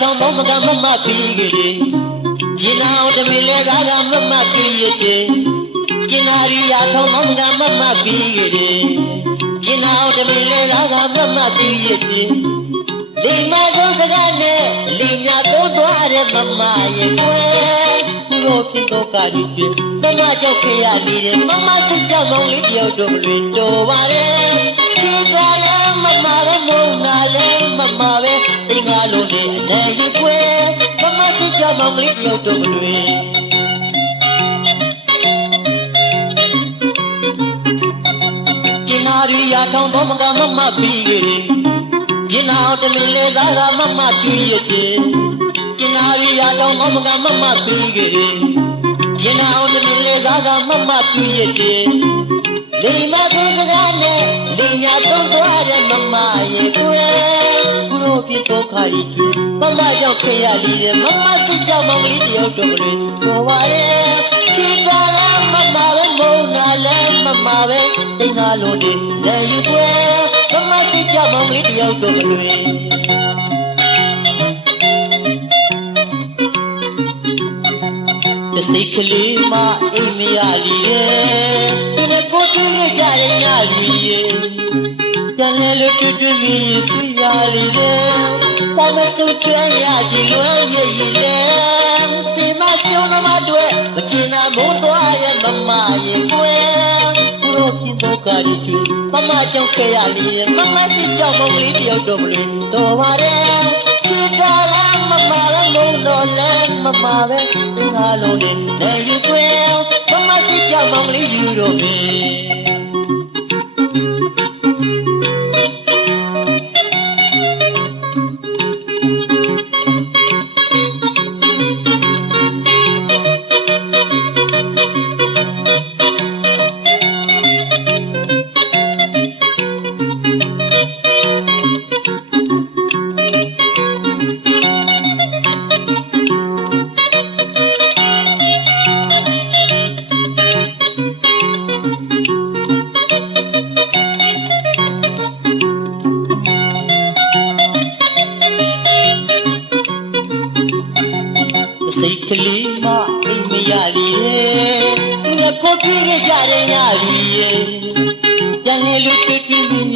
ထောင်ပေါင်းမကမမပြီးကြည်ကျင်နာအောင်တမင်လဲကားကမမပြီးရည်ကျင်နာရီယာထောင်ပေါင်းမကမမပြီးကြည်ကျင်နာအောင်တမင်လဲကားကမမပြီးရည်လိမ္မာဆုံးစကားနဲ့လိညာသုံးသွားတဲ့မမရဲ့ကွယ်ခုလိုဖြစ်တော့ကဒီပြမမကြောက်ခေရလေးတဲ့မမစစ်ကြောက်မောင်လေးတယောက်တို့မလွင်တော်ပါတ ရကွယ်မမစစ်ကြောက်မောင်လေးတယောက်တို့မလွင်ကျင်နာရီယာထောင်တော့မကမမပြီးကြတယ်ကျင်နာတမင်လေသာကမမတူရတဲ့ကျင်နာရီရတော့မမကမမပြီးကြတယ်ကျင်နာတမင်လေသာကမမတူရတဲ့လေမဆိုးစကားနဲ့လေညာသုံးသွားတဲ့မမရဲ့ကို ယ်ဘုရောပြတော့ခါရီကျွမမကြောင့်ခေရလီတဲ့မမစစ်ကြောင့်မောင်လေးတယောက်တော့မလို့တော်ပါရဲ့ခိတာလားမမပဲမုံနာလဲမမပဲတိတ်ငါလို့ဒီလေယူကွယ်မမစစ်ကြောင့်မောင်လေးတယောက်တော့မလို့တစိတ်ကလေးမအိမ်မရလီရဲ့ဒီနေ့ကိုတွေ့ရကြတဲ့ညလူရဲ့ ပြန်လဲလို့တွေ့တွေ့မိရင်ဆွေရလီရဲ့ဘာမစုတ်ကျွမ်းရကြည်လွယ်ရဲ့ရင်လေစေမရှုံးမတွေ့မကျင်နာမိုးသွားရဲ့မမရဲ့ကွယ်ဘုရောပြင်တော့ကရီကျွမမကြောင့်ခဲ့ရလီရဲ့မမစစ်ကြောင့်မုံလေးတယောက်တော့မလို့တော်ပါတယ်ချစ်တာလားမမလည်းမုံတော့လဲမမပဲသင်္ခါလုံးနဲ့နေယူကွယ်မမစစ်ကြောင့်မောင်လေးယူတော့ပြီ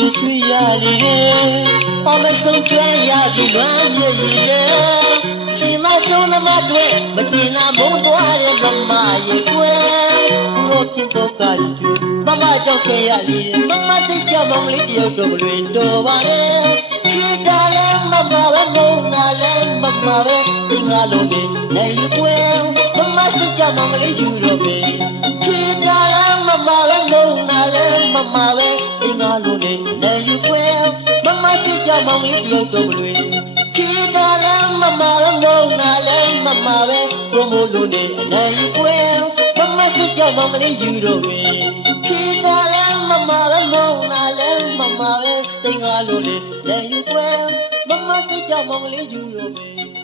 ရဆွေရလီရဲ့ပေါမဆုံးကျွမ်းရကြည်လွမ်းရည်ရဲ့စီမဆုံးနမတွေ့မတင်နာမုံသွားရဲ့မမရဲ့ကွယ်ဘုရောဖြစ်တော့ကရီကျွမမကြောင့်ခဲ့ရလီမမစိတ်ကြောင့်မောင်လေးတယောက်တော့မလွင်တော်ပါနဲ့ခိတာလည်းမမပဲမုံနာလည်းမမပဲတင်ကားလုံးနဲ့နေယူကွယ် လုံးနဲ့နေယူကွယ်မမစိတ်ကြောင့်မောင်လေးတယောက်တော့မလွင်ခိတာလည်းမမပဲမုံနာလည်းမမပဲဘုံမို့လို့နဲ့နေယူကွယ်မမစိတ်ကြောင့်မောင်လေးယူတော့ပြီခိတာလည်းမမပဲမုံနာလည်းမမပဲတင်ကားလုံးနဲ့နေယူကွယ်မမစိတ်ကြောင့်မောင်လေးယူတော့ပြီ